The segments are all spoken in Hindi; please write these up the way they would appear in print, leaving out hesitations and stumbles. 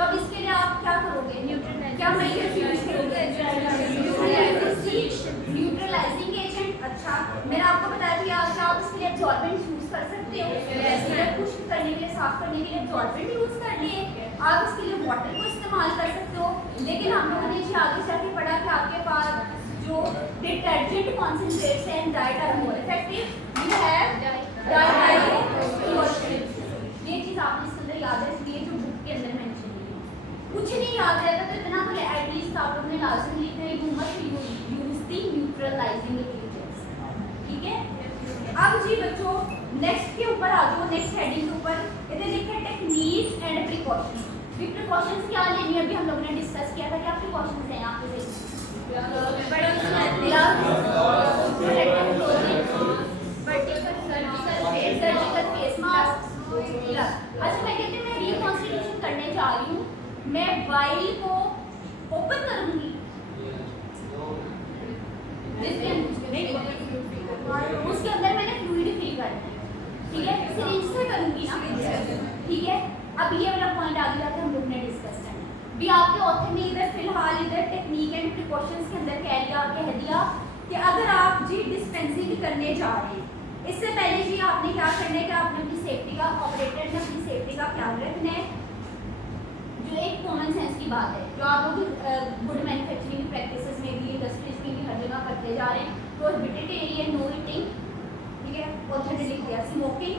तो अब इसके लिए आप क्या करोगे? क्या न्यूट्रलाइजिंग एजेंट। अच्छा, मैंने आपको बता दिया कि आप इसके लिए एब्जॉर्बेंट यूज कर सकते हो, खुश्क करने के लिए, साफ करने के लिए एब्जॉर्बेंट यूज कर लिए। आप इसके लिए वाटर को इस्तेमाल कर सकते हो। लेकिन हम लोगों ने आगे जाके पढ़ा कि आपके पास जो detergent concentrates and diet are more effective, you have ये चीज आपने इसके अंदर याद रखनी है जो बुक के अंदर मेंशन है। कुछ नहीं याद रहता तो इतना तो एटलीस्ट आप लोगों ने लाजम लिखना है, you must use the neutralising agents. ठीक है, अब जी बच्चों नेक्स्ट के ऊपर आ जाओ, नेक्स्ट हेडिंग के ऊपर इधर लिखा है टेक्निक्स एंड प्रिकॉशंस। प्रिकॉशंस क्या लेनी है अभी हम लोगों ने डिस्कस किया था। क्या प्रिकॉशंस हैं यहाँ पे? अच्छा, मैं कहती हूँ मैं रिकॉन्स्टिट्यूशन करने जा रही हूँ, मैं वाइल को ओपन करूंगी, उसके अंदर मैंने फ्लूइड फिल करना है, ठीक है, सिरिंज से करूंगी ना, ठीक है। अब ये वाला पॉइंट आगे जाके हम लोग ने डिस्कस करना है। भी आपके ऑथर ने इधर फिलहाल इधर टेक्निक एंड प्रिकॉशंस के अंदर कह दिया कि अगर आप जी डिस्पेंसिंग करने जा रहे हैं, इससे पहले जी आपने क्या करना है कि आपने अपनी सेफ्टी का, ऑपरेटर ने अपनी सेफ्टी का ख्याल रखना है। जो एक कॉमन सेंस की बात है जो आप लोग गुड मैन्युफैक्चरिंग प्रैक्टिसेस में भी, इंडस्ट्रीज में भी हर जगह करते जा रहे हैं। प्रोहिबिटेड एरिया, नो ईटिंग, ठीक है, ऑथर ने लिख दिया smoking,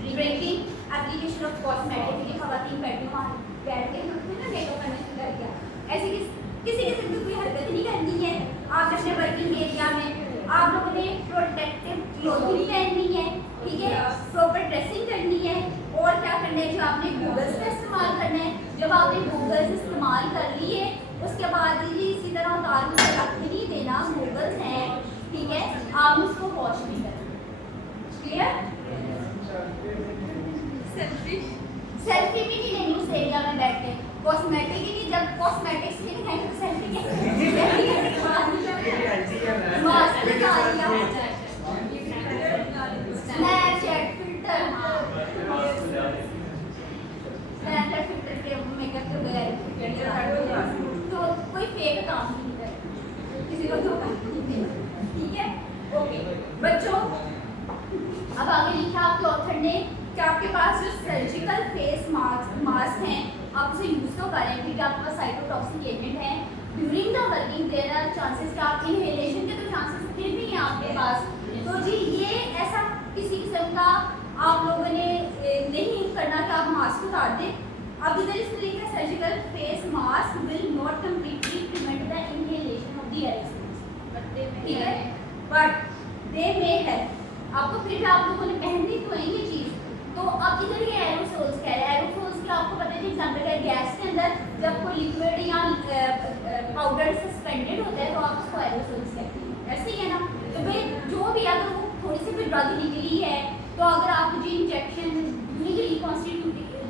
drinking, application of cosmetic, ये खवातीन बैठी वहाँ बैठ के मेकअप करने शुरू कर दिया। ऐसे किसी किस्म की कोई हरकत नहीं करनी है। आप अपने वर्किंग एरिया में आप लोगों ने प्रोटेक्टिव क्लोथिंग पहननी है, ठीक है, प्रॉपर ड्रेसिंग करनी है, और क्या करना है जो आपने गूगल्स का इस्तेमाल करना है। जब आपने गूगल्स इस्तेमाल कर लिए उसके बाद जी इसी तरह उतार के रख नहीं देना, गूगल्स हैं, ठीक है, आप उसको वॉश भी करना। क्लियर? सेल्फी भी नहीं लेनी उस एरिया में बैठ के, कॉस्मेटिक ही नहीं, जब कॉस्मेटिक्स के लिए तो सेल्फी कैसे मास्क लगा लिया, स्नैपचैट फिल्टर, स्नैपचैट फिल्टर के मेकअप के बगैर तो कोई फेक काम नहीं करे, किसी को धोखा नहीं देना, ठीक है। ओके बच्चों, अब आगे लिखा आपके ऑथर ने कि आपके पास जो सर्जिकल फेस मास्क हैं आप उसे यूज तो करें क्योंकि आपके पास साइटोटॉक्सिक एजेंट है। During the working there are chances कि आप इनहेलेशन के तो चांसेस फिर भी हैं आपके पास, तो जी ये ऐसा किसी किस्म का आप लोगों ने नहीं करना कि आप मास्क उतार दें। अब इधर इसमें लिखा है surgical face mask will not completely prevent the inhalation of the aerosols, ठीक है, बट दे मे हेल्प। आपको फिर भी आप लोगों ने पहननी तो है ये चीज। तो अब इधर ये एरोसोल्स कह रहे हैं, एरोसोल्स का आपको पता है एग्जांपल है गैस के अंदर जब कोई लिक्विड या पाउडर सस्पेंडेड होता है तो आप उसको एरोसोल्स कहते हैं, ऐसे ही है ना। तो भाई जो भी अगर वो थोड़ी सी भी ड्रग निकली है तो अगर आप जी इंजेक्शन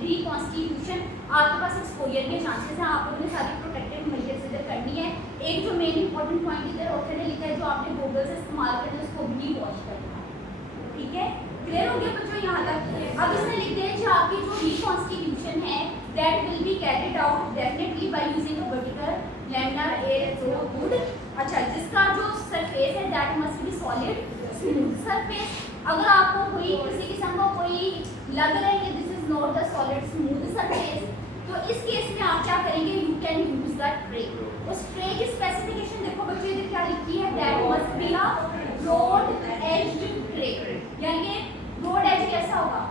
रिकॉन्स्टिट्यूशन आपके पास एक्सपोजर के चांसेस हैं, आप लोगों ने सारी प्रोटेक्टिव मेजर्स इधर करनी है। एक जो मेन इंपॉर्टेंट पॉइंट इधर ऑथर ने लिखा है जो आपने गूगल से इस्तेमाल करना है उसको भी वॉश करना है, ठीक है। क्लियर हो गया बच्चों यहाँ तक? अब इसमें लिख दिया कि आपकी जो रिकॉन्स्टिट्यूशन है that will be carried out definitely bye using a vertical laminar air flow hood. अच्छा, जिसका जो सरफेस है that must B solid smooth surface. अगर आपको कोई किसी किस्म का कोई लग रहा है कि this is not the solid smooth surface, तो इस केस में आप क्या करेंगे, you can use the tray. उस ट्रे की स्पेसिफिकेशन देखो बच्चों इधर क्या लिखी है, that must be a broad edged tray, यानी ब्रॉड एज कैसा होगा,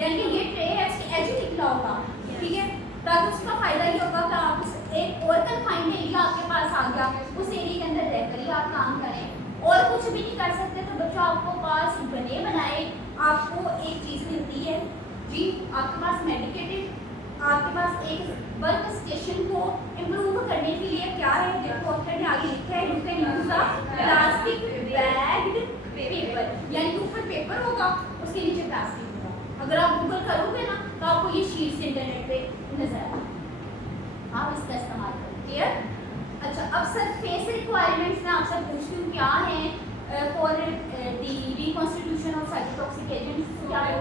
यानी ये ट्रे है इसकी एज निकला होगा, ठीक है, ताकि उसका फायदा ये होगा कि आप एक और कन्फाइंड एरिया आपके पास आ गया, उस एरिया के अंदर रहकर ही आप काम करें और कुछ भी नहीं कर सकते तो बच्चों आपको पास बने बनाए आपको एक चीज़ मिलती है जी, आपके पास मेडिकेटेड, आपके पास एक वर्क स्टेशन को इम्प्रूव करने के लिए क्या है, देखो ऑथर ने आगे लिखा है, you can use a plastic bagged paper, यानी ऊपर पेपर होगा उसके नीचे प्लास्टिक होगा। अगर आप गूगल करोगे ना तो आपको ये शीट्स इंटरनेट पे नजर आएगी, आप इसका इस्तेमाल करें। क्लियर? अच्छा, अब सरफेस रिक्वायरमेंट्स में आपसे पूछती हूँ क्या है for the reconstitution of cytotoxic agents, क्या है,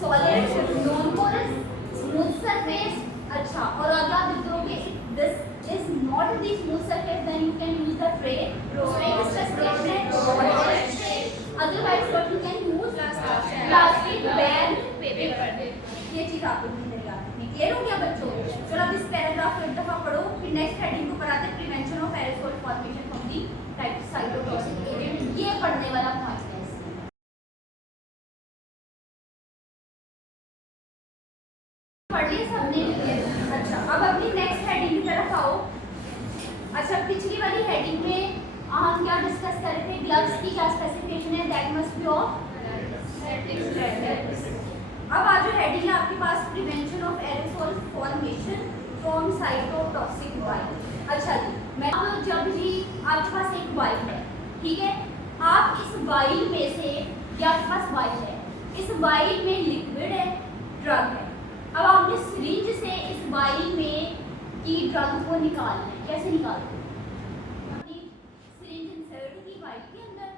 solid, non porous, smooth surface, अच्छा, और आगे this is not the smooth surface, then you can use the tray. Tray is just otherwise what you can use plastic bag paper. ये चीज आपको नहीं याद रखनी। क्लियर हो गया बच्चों? चलो अब इस पैराग्राफ को एक दफा पढ़ो, फिर नेक्स्ट हेडिंग को पढ़ाते हैं prevention of aerosol formation from the cytotoxic agent. ये पढ़ने वाला पार्ट है इसमें। पढ़ लिया सबने? अच्छा, अब अपनी नेक्स्ट हेडिंग की तरफ आओ। अच्छा, पिछली वाली हेडिंग में हम क्या डिस्कस कर रहे थे? ग्लव्स की क्या स्पेसिफिकेशन है? दैट मस्ट बी ऑफ अब आज जो हेडिंग है आपके पास prevention of aerosol formation from cytotoxic vial. अच्छा जी, मैं अब जब जी आपके पास एक वाइल है, ठीक है, आप इस वाइल में से या आपके पास वाइल है, इस वाइल में लिक्विड है, ड्रग है। अब आपने सिरिंज से इस वाइल में की ड्रग को निकालना है। कैसे निकालना है? अपनी सिरिंज इंसर्ट की वाइल के अंदर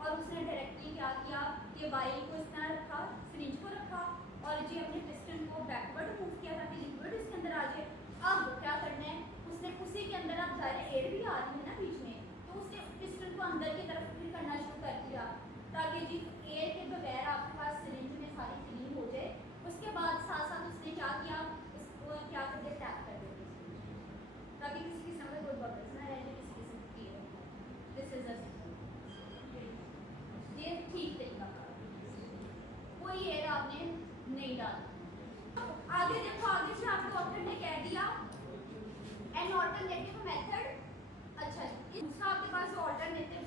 और उसने डायरेक्टली क्या किया कि वाइल को इस तरह रखा, सिरिंज को रखा और जी अपने पिस्टन को बैकवर्ड मूव किया ताकि लिक्विड इसके अंदर आ जाए। अब क्या करना है, उसने उसी के अंदर अब ज़ाहिर एयर भी आ रही है ना बीच में, तो उसने पिस्टन को अंदर की तरफ फिर करना शुरू कर दिया ताकि जी एयर के बगैर आपके पास सिरिंज में सारी फिलिंग हो जाए। उसके बाद साथ साथ उसने क्या किया, उसको क्या कर दिया, टैप कर दिया ताकि किसी किस्म का कोई बबल्स ना रहे, किसी किस्म की दिस इज अ ये ठीक तरीका का कोई एयर आपने नहीं डाला। आगे देखो, आगे से आपको ऑथर ने कह दिया एन ऑल्टरनेटिव मेथड। अच्छा, इसका आपके पास जो ऑल्टरनेटिव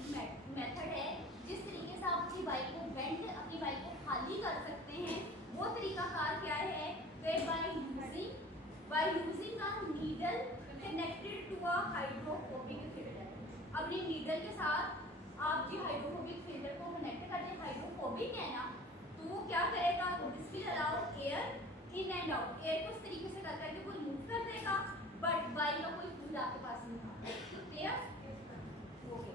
मेथड है, जिस तरीके से आप अपनी बाइक को बेंड, अपनी बाइक को खाली कर सकते हैं, वो तरीका कार क्या है? By using a needle connected to a hydrophobic filter. अपनी नीडल के साथ आप जी हाइड्रोफोबिक फिल्टर को कनेक्ट कर दें। हाइड्रोफोबिक है ना, तो वो क्या करेगा, this will allow air in and out. Air को इस तरीके से कर करके वो मूव कर देगा, बट वाइल का कोई फ्लूइड आपके पास नहीं था। क्लियर? ओके।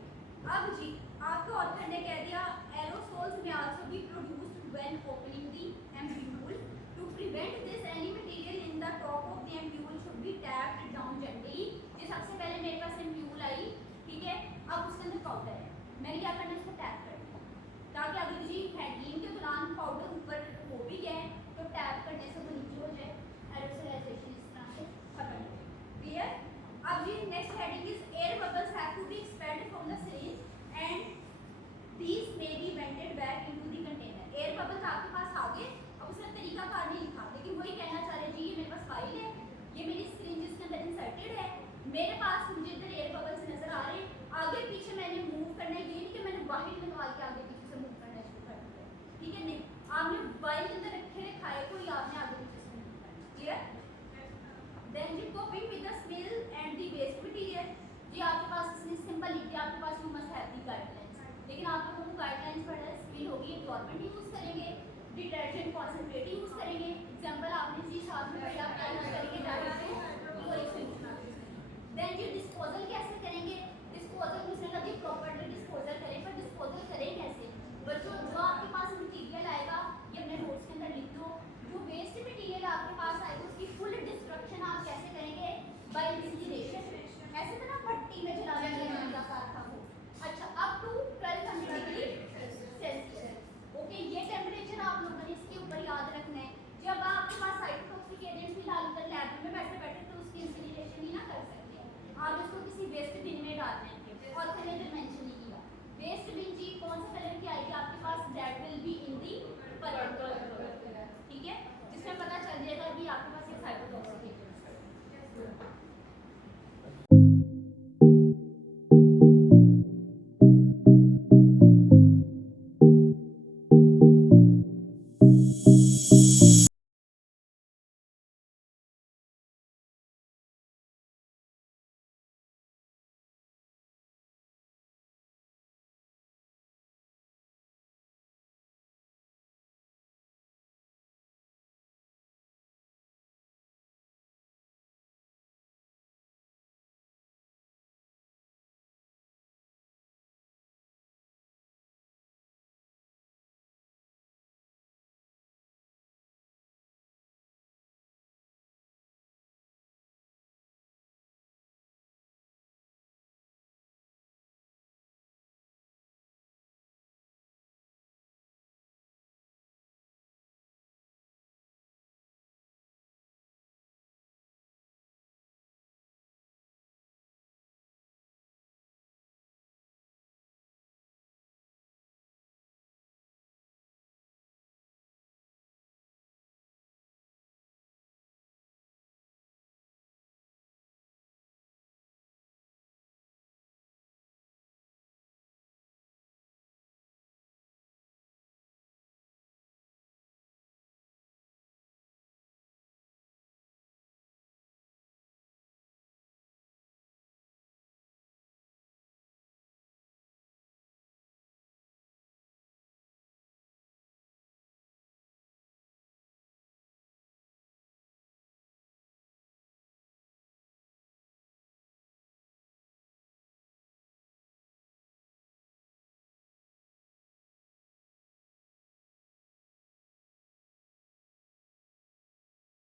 अब जी आपको ऑथर ने कह दिया एरोसोल्स में also be produced when opening the ampoule. To prevent this, any material in the top of the ampoule should be tapped down gently. ये सबसे पहले मेरे पास एम्प्यूल आई, ठीक है, अब उसके अंदर पाउडर है, मैंने क्या करना है, इसको टैप कर दिया ताकि अगर जी हैंडलिंग के दौरान पाउडर ऊपर हो भी गया है तो टैप करने से वो नीचे हो जाए, एरोसोलाइजेशन इस तरह से खत्म हो जाए। क्लियर? अब जी next heading is air bubbles have to be expelled from the syringe and these may be vented back into the container. Air bubbles आपके पास आ गए, अब उसने तरीका कार नहीं लिखा, लेकिन वही कहना चाह रहे जी ये मेरे पास फाइल है, ये मेरी सिरिंज इसके अंदर इंसर्टेड है, मेरे पास मुझे इधर एयर बबल्स नजर आ रहे हैं, आगे पीछे मैंने मूव करना है, ये नहीं कि मैंने वाहिद निकाल के आगे पीछे से मूव करना शुरू कर दिया, ठीक है? नहीं, आपने वाइल के अंदर रखे खाए को ही आपने आगे पीछे से मूव करना। क्लियर? देन जी coping with the smell and the waste material. जी आपके पास इसमें सिंपल लिख दिया, आपके पास you must have the guidelines, लेकिन आप लोगों को गाइडलाइंस पढ़ रहे स्मेल होगी, एब्जॉर्बेंट यूज करेंगे, डिटर्जेंट कॉन्सेंट्रेट यूज करेंगे। एग्जांपल आपने जी साथ में पढ़ा क्या यूज करेंगे,